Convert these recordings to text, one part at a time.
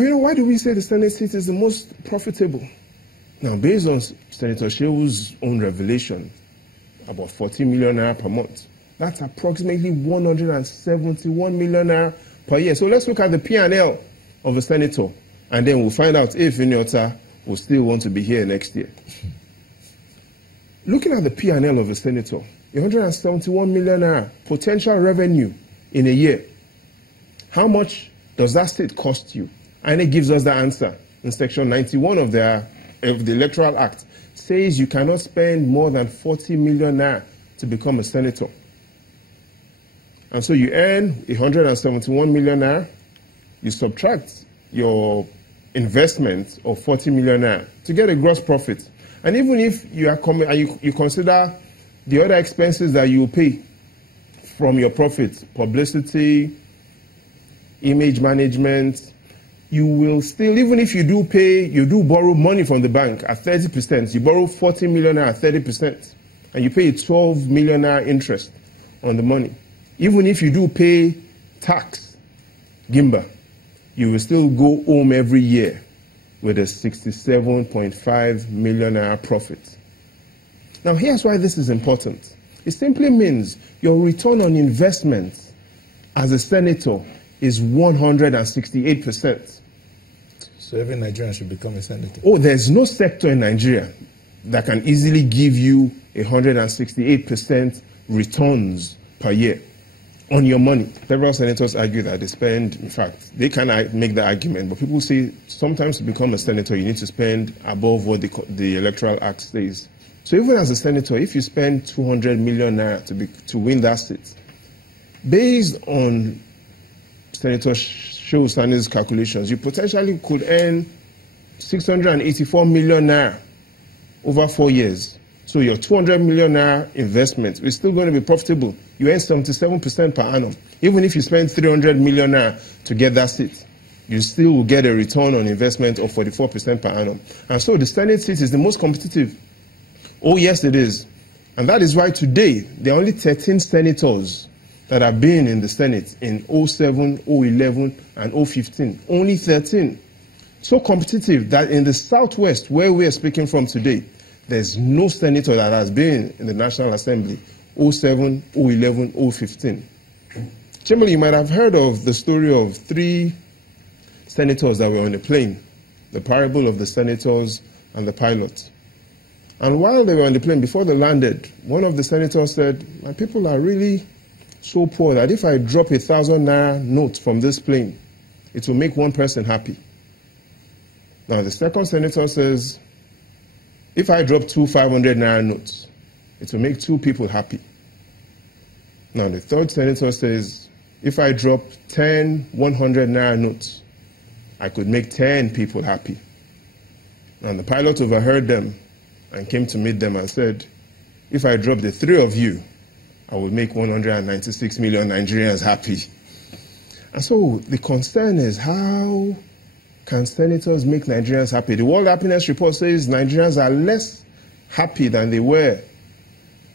But you know, why do we say the Senate seat is the most profitable? Now, based on Senator Shewu's own revelation, about 40 million naira per month, that's approximately 171 million naira per year. So let's look at the P&L of a senator, and then we'll find out if Inyota will still want to be here next year. Looking at the P&L of a senator, 171 million naira potential revenue in a year. How much does that state cost you? And it gives us the answer in section 91 of the Electoral Act. Says you cannot spend more than 40 million naira to become a senator. And so you earn 171 million naira, you subtract your investment of 40 million naira to get a gross profit. And even if you are you consider the other expenses that you pay from your profits, publicity, image management, you will still, even if you do borrow money from the bank at 30%, you borrow 40 million naira at 30%, and you pay 12 million naira interest on the money. Even if you do pay tax, Gimba, you will still go home every year with a 67.5 million naira profit. Now, here's why this is important. It simply means your return on investment as a senator is 168%. So every Nigerian should become a senator? Oh, there's no sector in Nigeria that can easily give you 168% returns per year on your money. Several senators argue that they spend, in fact, they can make the argument, but people say sometimes to become a senator, you need to spend above what the Electoral Act says. So even as a senator, if you spend 200 million naira to win that seat, based on Senator Shewu's calculations, you potentially could earn 684 million naira over 4 years. So your 200 million naira investment is still going to be profitable. You earn 77% per annum. Even if you spend 300 million naira to get that seat, you still will get a return on investment of 44% per annum. And so the Senate seat is the most competitive. Oh, yes, it is. And that is why today there are only 13 senators that have been in the Senate in 07, 011, and 015. Only 13. So competitive that in the Southwest, where we are speaking from today, there's no senator that has been in the National Assembly 07, 011, 015. Chamberlain, you might have heard of the story of 3 senators that were on a plane, the parable of the senators and the pilot. And while they were on the plane, before they landed, one of the senators said, my people are really so poor that if I drop 1,000 naira note from this plane, it will make one person happy. Now the second senator says, if I drop 2 500 naira notes, it will make 2 people happy. Now the third senator says, if I drop 10 100 naira notes, I could make 10 people happy. And the pilot overheard them and came to meet them and said, if I drop the 3 of you, I will make 196 million Nigerians happy. And so the concern is, how can senators make Nigerians happy? The World Happiness Report says Nigerians are less happy than they were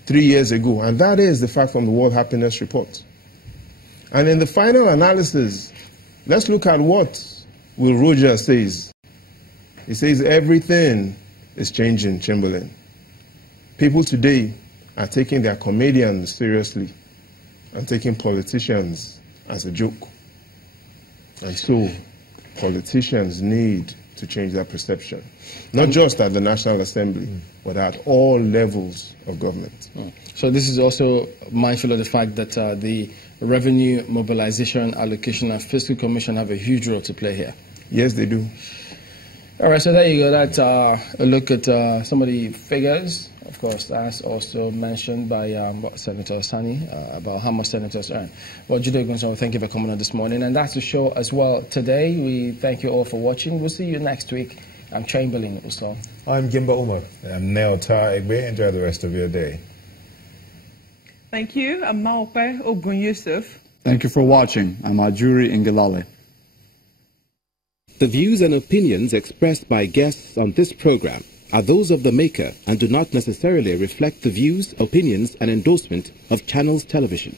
3 years ago. And that is the fact from the World Happiness Report. And in the final analysis, let's look at what Will Rogers says. He says everything is changing, Chamberlain. People today are taking their comedians seriously and taking politicians as a joke. And so politicians need to change their perception, not just at the National Assembly, but at all levels of government. So this is also mindful of the fact that the Revenue Mobilization, Allocation and Fiscal Commission have a huge role to play here. Yes, they do. All right, so there you go. That's a look at some of the figures. Of course, that's also mentioned by Senator Sani about how much senators earn. Well, Babajide Ogunsanwo, thank you for coming on this morning. And that's the show as well today. We thank you all for watching. We'll see you next week. I'm Chamberlain Usman. I'm Gimba Umar. I'm Neo Tar Egbe. Enjoy the rest of your day. Thank you. I'm Maope Ogun Yusuf. Thank you for watching. I'm Ajuri Ingilale. The views and opinions expressed by guests on this program are those of the maker and do not necessarily reflect the views, opinions, and endorsement of Channels Television.